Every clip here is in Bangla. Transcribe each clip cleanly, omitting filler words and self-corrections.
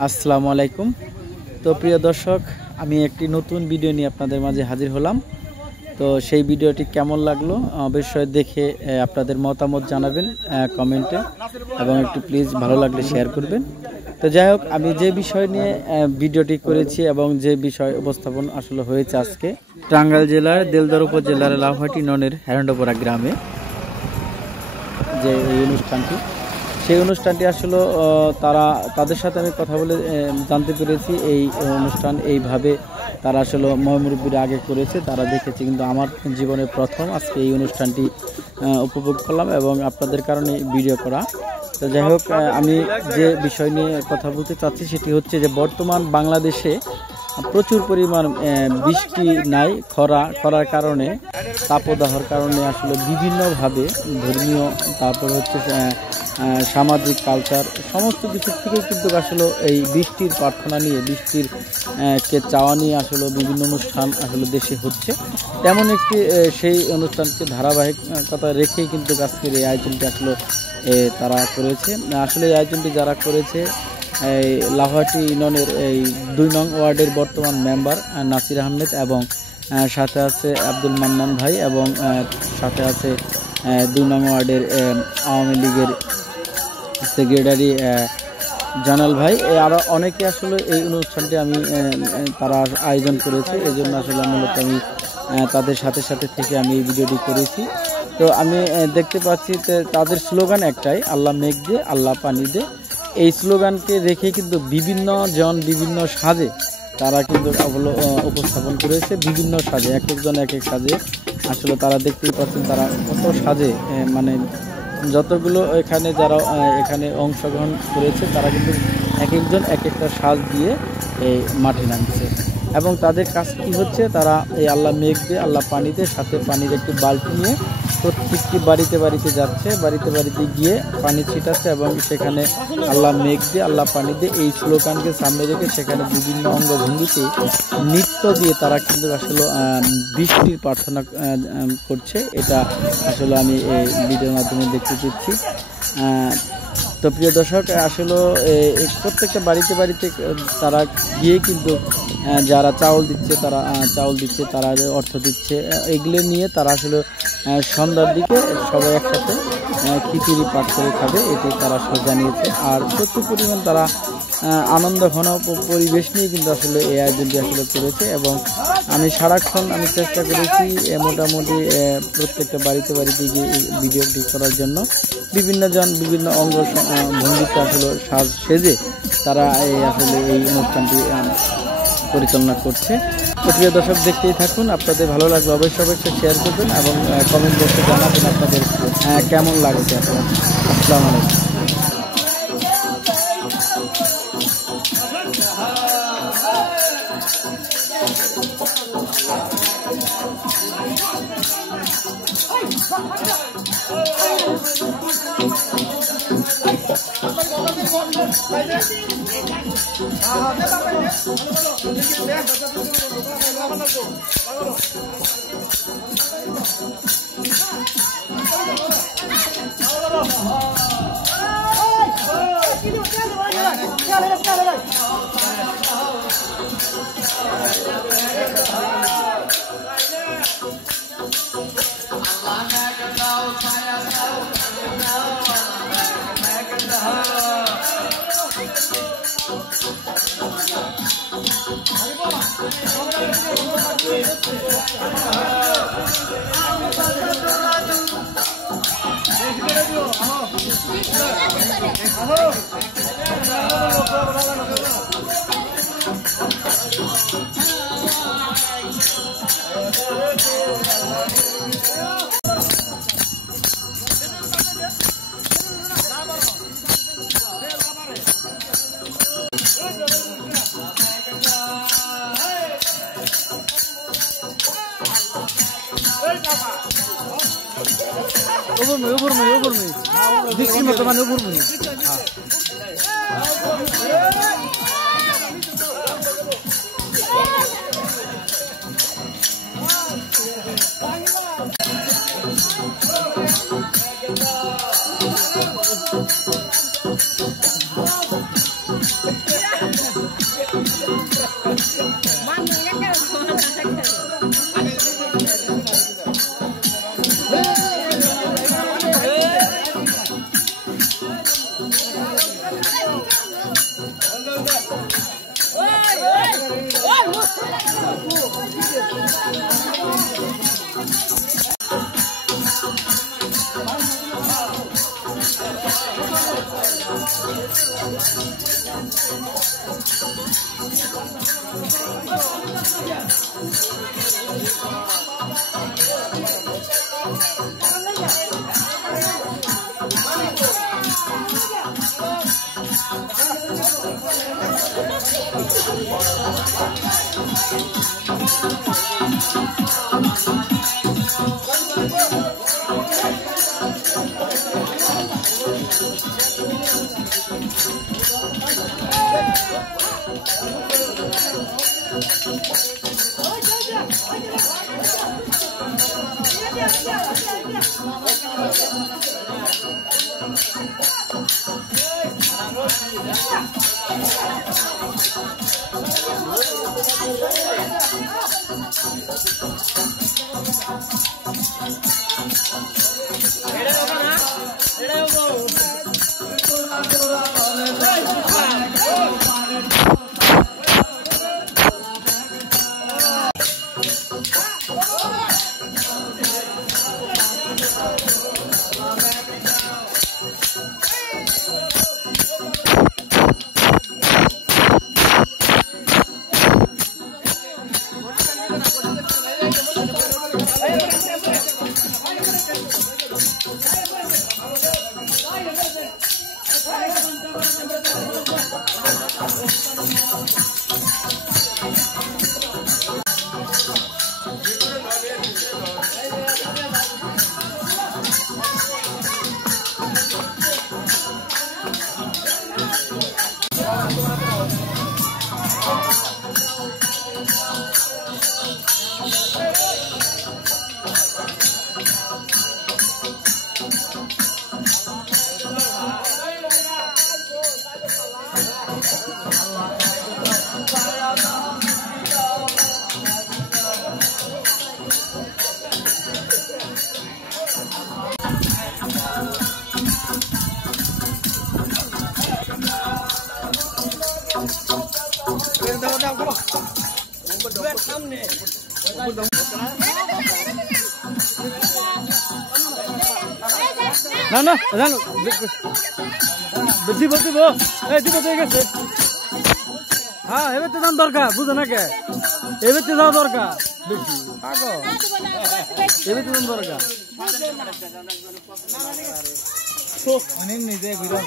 আসসালামু আলাইকুম। তো প্রিয় দর্শক, আমি একটি নতুন ভিডিও নিয়ে আপনাদের মাঝে হাজির হলাম। তো সেই ভিডিওটি কেমন লাগলো অবশ্যই দেখে আপনাদের মতামত জানাবেন কমেন্টে, এবং একটু প্লিজ ভালো লাগলে শেয়ার করবেন। তো যাই হোক, আমি যে বিষয় নিয়ে ভিডিওটি করেছি এবং যে বিষয় উপস্থাপন আসলে হয়েছে আজকে টাঙ্গাইল জেলার দেলদার উপজেলার লাউহাটি ইউনিয়নের হেরন্ডপাড়া গ্রামে যে এই অনুষ্ঠানটি, সেই অনুষ্ঠানটি আসলে তাদের সাথে আমি কথা বলে জানতে পেরেছি এই অনুষ্ঠান এইভাবে তারা আসলে মহামুরব্বীরা আগে করেছে, তারা দেখেছে, কিন্তু আমার জীবনের প্রথম আজকে এই অনুষ্ঠানটি উপভোগ করলাম এবং আপনাদের কারণে ভিডিও করা। তো যাই হোক, আমি যে বিষয় নিয়ে কথা বলতে চাচ্ছি সেটি হচ্ছে যে বর্তমান বাংলাদেশে প্রচুর পরিমাণ বৃষ্টি নাই, খরার কারণে, তাপদাহর কারণে আসলে বিভিন্নভাবে ধর্মীয়, তারপর হচ্ছে সামাজিক, কালচার, সমস্ত কিছু থেকে কিন্তু আসলে এই বৃষ্টির প্রার্থনা নিয়ে, বৃষ্টির কে চাওয়া নিয়ে আসলে বিভিন্ন অনুষ্ঠান আসলে দেশে হচ্ছে। তেমন একটি সেই অনুষ্ঠানকে ধারাবাহিকতা রেখেই কিন্তু আজকের এই আয়োজনটি আসলে তারা করেছে। আসলে এই আয়োজনটি যারা করেছে, এই লাউহাটি ইউনিয়নের এই 2 নং ওয়ার্ডের বর্তমান মেম্বার নাসির আহমেদ, এবং সাথে আছে আব্দুল মান্নান ভাই, এবং সাথে আছে 2 নং ওয়ার্ডের আওয়ামী লীগের সেক্রেটারি জানাল ভাই, আরও অনেকে আসলে এই অনুষ্ঠানটি তারা আয়োজন করেছে। এই জন্য আসলে মূলত আমি তাদের সাথে সাথে থেকে আমি এই ভিডিওটি করেছি। তো আমি দেখতে পাচ্ছি তাদের স্লোগান একটাই, আল্লাহ মেঘ দে, আল্লাহ পানি দে। এই স্লোগানকে রেখে কিন্তু বিভিন্ন সাজে তারা কিন্তু উপস্থাপন করেছে, বিভিন্ন সাজে, এক একজন এক এক সাজে। আসলে তারা দেখতেই পাচ্ছেন তারা কত সাজে, মানে যতগুলো এখানে যারা এখানে অংশগ্রহণ করেছে তারা কিন্তু এক একজন এক একটা সাজ দিয়ে এই মাঠে নামছে। এবং তাদের কাজ কি হচ্ছে, তারা এই আল্লাহ মেঘ দিয়ে, আল্লাহ পানিতে, সাথে পানির একটি বালতি নিয়ে প্রত্যেকটি বাড়িতে যাচ্ছে, বাড়িতে গিয়ে পানি ছিটাচ্ছে, এবং সেখানে আল্লাহ মেঘ দিয়ে, আল্লাহ পানি দিয়ে এই স্লোগানকে সামনে রেখে সেখানে বিভিন্ন অঙ্গভঙ্গিতে নৃত্য দিয়ে তারা কিন্তু আসলে বৃষ্টির প্রার্থনা করছে। এটা আসলে আমি এই ভিডিওর মাধ্যমে দেখতে পাচ্ছি। তো প্রিয় দর্শক, আসলে প্রত্যেকটা বাড়িতে তারা গিয়ে কিন্তু যারা চাউল দিচ্ছে, তারা অর্থ দিচ্ছে, এগুলো নিয়ে তারা আসলে সন্ধ্যার দিকে সবাই একসাথে খিচুড়ি পাক করে খাবে, এটি তারা আসলে জানিয়েছে। আর প্রচুর পরিমাণ তারা আনন্দ ঘন পরিবেশ নিয়ে কিন্তু আসলে এই আয়োজনটি আসলে করেছে। এবং আমি সারাক্ষণ চেষ্টা করেছি মোটামুটি প্রত্যেকটা বাড়িতে গিয়ে ভিডিওটি করার জন্য। বিভিন্ন অঙ্গ ভঙ্গিতে আসলে সেজে তারা আসলে এই অনুষ্ঠানটি পরিচালনা করছে। তো প্রিয় দর্শক, দেখতেই থাকুন, আপনাদের ভালো লাগলে অবশ্যই শেয়ার করবেন এবং কমেন্ট বক্সে জানাবেন আপনাদের কেমন লাগছে। আসসালামু আলাইকুম। ऊपर में दिखी मत माने ऊपर में। না না জানো দিব দিব এই দিব হয়ে গেছে হ্যাঁ এবার তো দাম দরকার বুঝো না কে এবার তো যাওয়া দরকার বেশি পাগো এবার তো দাম দরকার নিজে ঘুরে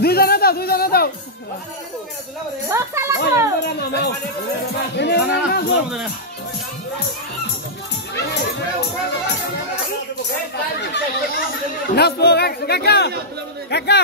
দুইজনে দাও নাচবো কাকা কাকা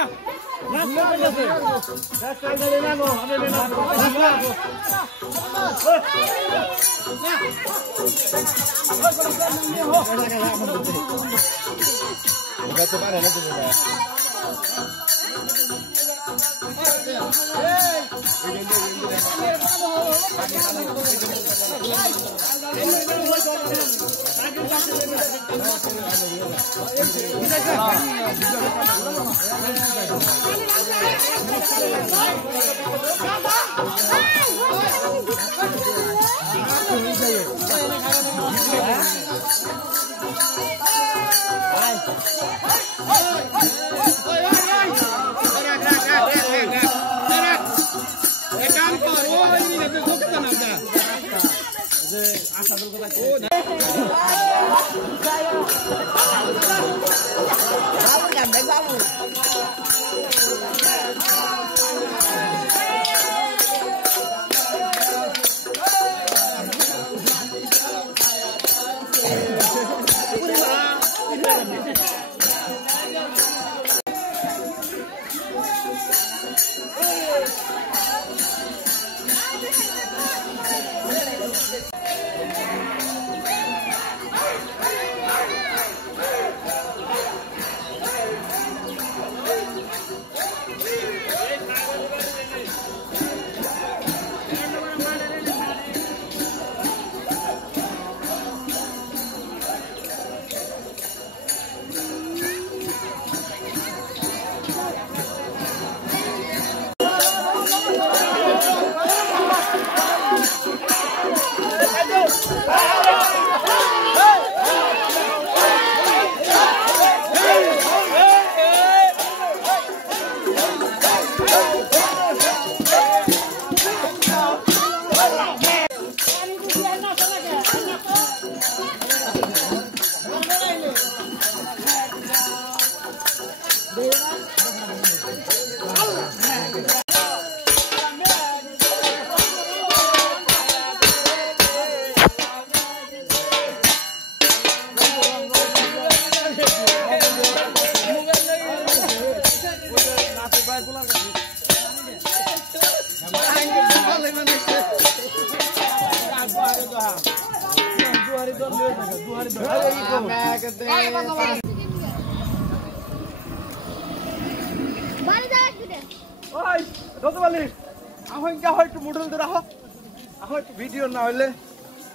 ভিডিও না হইলে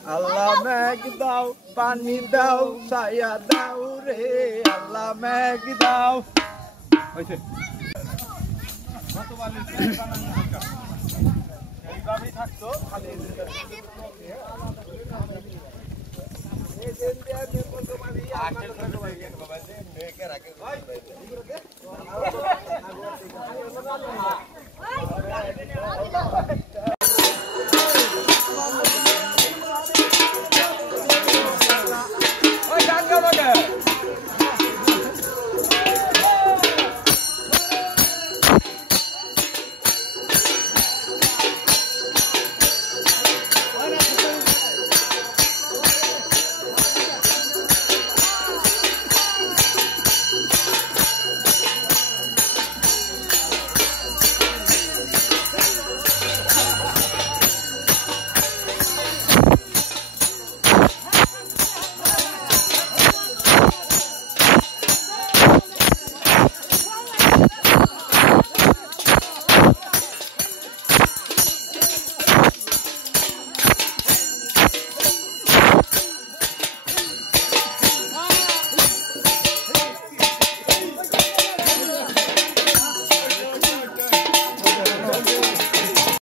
আল্লাহ মেঘ দাও পানি দাও ছায়া দাও রে আল্লাহ মেঘ দাও হইছে এইভাবেই থাকতো খালি